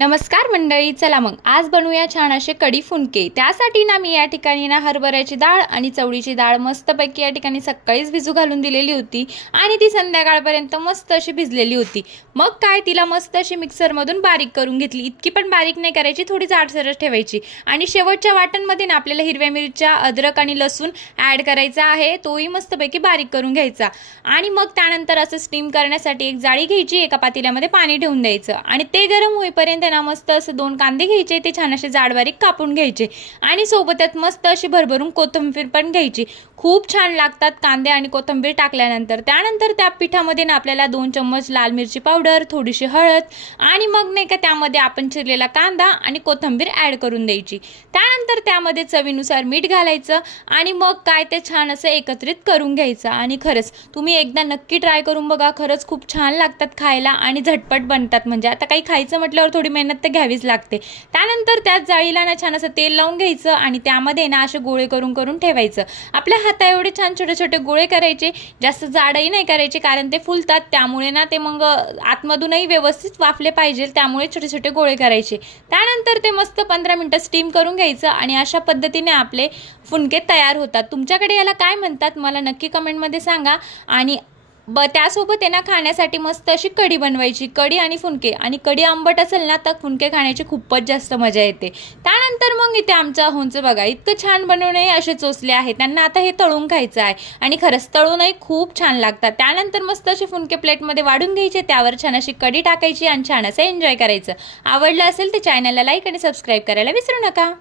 नमस्कार मंडळी, चला मग आज बनवूया छान असे कढी फुनके। त्यासाठी ना मी या ठिकाणी ना हरभऱ्याची डाळ आणि चवळीची डाळ मस्तपैकी या ठिकाणी सकाळीच भिजू घालून दिलेली होती आणि ती संध्याकाळपर्यंत मस्त अशी भिजलेली होती। मग काय तिला मस्त अशी मिक्सरमधून बारीक करून घेतली। इतकी पण बारीक नाही करायची, थोडी जाडसरच ठेवायची। आणि शेवटच्या वाटणमध्ये ना आपल्याला हिरव्या मिरच्या, अद्रक आणि लसूण ॲड करायचा आहे, तोही मस्तपैकी बारीक करून घ्यायचा। आणि मग त्यानंतर असं स्टीम करण्यासाठी एक जाळी घ्यायची, एका पातेल्यामध्ये पाणी ठेवून द्यायचं आणि ते गरम होईपर्यंत ना मस्त असे 2 कांदे घ्यायचे, ते छान असे जाड बारीक कापून घ्यायचे आणि सोबतच मस्त अशी भरभरून कोथिंबीर पण घ्यायची। खूप छान लागतात कांदे आणि कोथिंबीर टाकल्यानंतर। त्यानंतर त्या पिठामध्ये ना आपल्याला 2 चम्मच लाल मिरची पावडर, थोडीशी हळद आणि मग नाही का त्यामध्ये आपण चिरलेला कांदा आणि कोथिंबीर ॲड करून द्यायची। त्यानंतर त्यामध्ये चवीनुसार मीठ घालायचं आणि मग काय ते छान असं एकत्रित करून घ्यायचं। आणि खरंच तुम्ही एकदा नक्की ट्राय करून बघा, खरंच खूप छान लागतात खायला आणि झटपट बनतात। म्हणजे आता काही खायचं म्हटल्यावर थोडी मेहनत तर घ्यावीच लागते। त्यानंतर त्याच जाळीला ना छान असं तेल लावून घ्यायचं आणि त्यामध्ये ना असे गोळे करून करून ठेवायचं। आपल्या हाता एवढे छान छोटे छोटे गोळे करायचे, जास्त जाडही नाही करायचे कारण ते फुलतात, त्यामुळे ना ते मग आतमधूनही व्यवस्थित वाफले पाहिजे, त्यामुळे छोटे छोटे गोळे करायचे। त्यानंतर ते मस्त 15 मिनिटं स्टीम करून घ्यायचं आणि अशा पद्धतीने आपले फुनके तयार होतात। तुमच्याकडे याला काय म्हणतात मला नक्की कमेंटमध्ये सांगा। आणि त्यासोबत आहे ना खाण्यासाठी मस्त अशी कढी बनवायची, कढी आणि फुनके। आणि कढी आंबट असेल ना तर फुनके खाण्याची खूपच जास्त मजा येते। त्यानंतर मग इथे आमच्या होंचं बघा, इतकं छान बनवणे असे चोचले आहेत, त्यांना आता हे तळून खायचं आहे आणि खरंच तळूनही खूप छान लागतात। त्यानंतर मस्त असे फुनके प्लेटमध्ये वाढून घ्यायचे, त्यावर छान अशी कढी टाकायची आणि छान असं एन्जॉय करायचं। आवडलं असेल तर चॅनलला लाईक आणि सबस्क्राईब करायला विसरू नका।